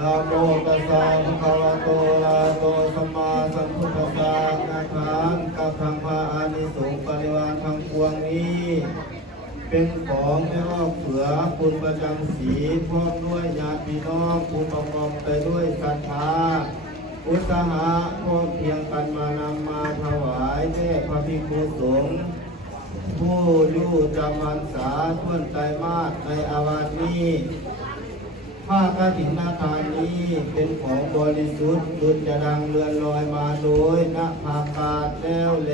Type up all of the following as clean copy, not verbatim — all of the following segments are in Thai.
นะโมตัสสะภะคะวะโตอะระหะโตสัมมาสัมพุทธัสสะนะทังกับทางพระอานิสงส์ปริวารทั้งปวงนี้เป็นของไม่ว่าเผื่อคุณประจำศีลพร้อมด้วยญาติพี่น้องผู้ประกอบไปด้วยศรัทธาอุตสาหะพร้อมเพียงกันมานำมาถวายแด่พระภิกษุสงฆ์ผู้อยู่จำพรรษาท่วนไตรมาสในอาวาสนี้ผ้ากฐินทานนี้เป็นของบริสุทธิ์ดุจจะดังเรือนลอยมาโดยณภาคาศแล้วแล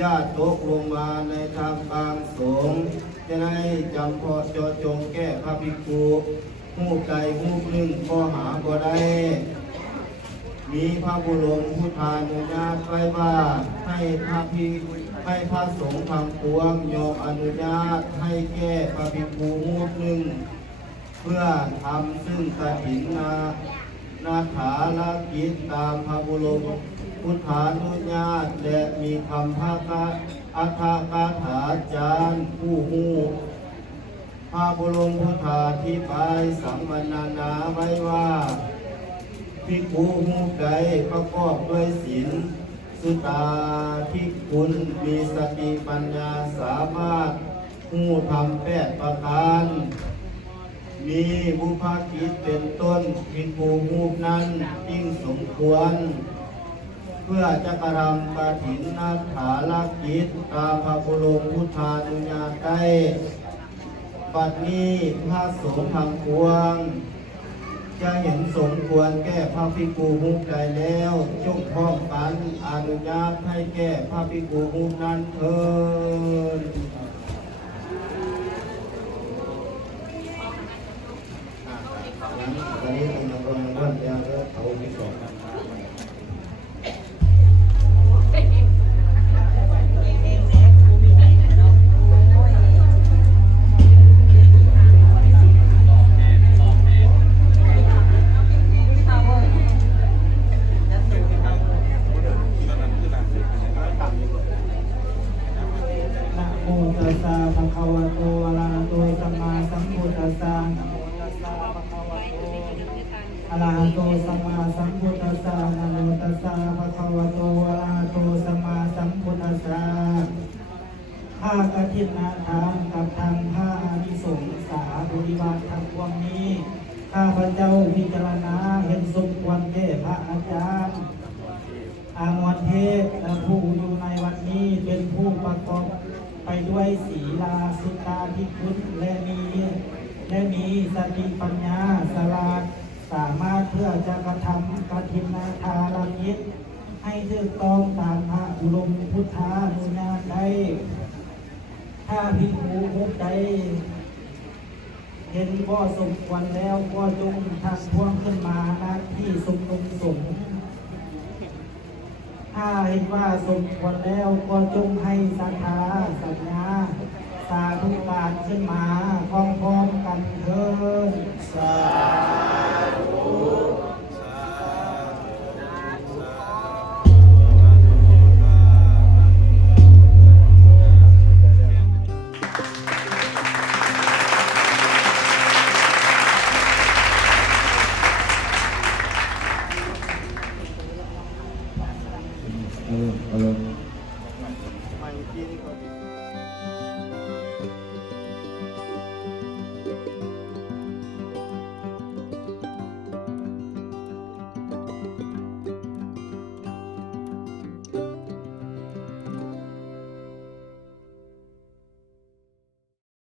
ญาติตกลงมาในทางกลางสงฆ์จะได้จำเพาะเจาะจงแก้พระภิกษุหูใจหูหนึ่งก็หาบ่ได้มีพระบุรมพุทธานุญาตไว้ว่าให้พระสงฆ์ทางปวงยอมอนุญาตให้แก้พระภิกษุหูหนึ่งเพื่อทำซึ่งกฐินนาถาลกิจตามพระบุรมพุทธานุญาตและมีคำภาคอัฏฐกถาจารย์ผู้หูพระบุรมพุทธาธิบายสัมมนาไว้ว่าภิกขุหูใดประกอบด้วยศีลสุตาภิกขุนมีสติปัญญาสามารถหูธรรม8ประการมีบุพกิจเป็นต้นภิกขุหูนั้นยิ่งสมควรเพื่อจะกระทำกฐินนาถาลกิจตามพระบุรมพุทธานุญาตได้บัดนี้พระสงฆ์ทางปวงจะเห็นสมควรแก้พระภิกขุรูปใดแล้วจงพร้อมกันอนุญาตให้แก้พระภิกขุรูปนั้นเถิดวันนี้เป็นวันยาเลิศเขาไม่สอบภะคะวะโตอะระหะโตสัมมาสัมพุทธัสสะนะโมตัสสะภะคะวะโตอะระหะโตสัมมาสัมพุทธัสสะนะโมตัสสะภะคะวะโตอะระหะโตสัมมาสัมพุทธัสสะผ้ากฐินนาทานกับทางผ้าอานิสงส์สาบริวารทั้งปวงนี้ข้าพเจ้าพิจารณาเห็นสมควรแก่พระอาจารย์อามรเทพและผู้อยู่ในวัดนี้เป็นผู้ประกอบไปด้วยศีลาสุตาภิกขุและมีสติปัญญาสลาดสามารถเพื่อจะกระทำกฐินนาทาลกิจให้ถูกต้องตามพระบุรมพุทธานุญาตได้ถ้าภิกขุรูปใดเห็นก็สมควรแล้วก็จงทักท้วงขึ้นมาณที่สมสงฆ์ถ้าเห็นว่าสมควรแล้วก็จงให้ศรัทธาสัญญาสาธุการขึ้นมาพร้อมๆกันเถิดสา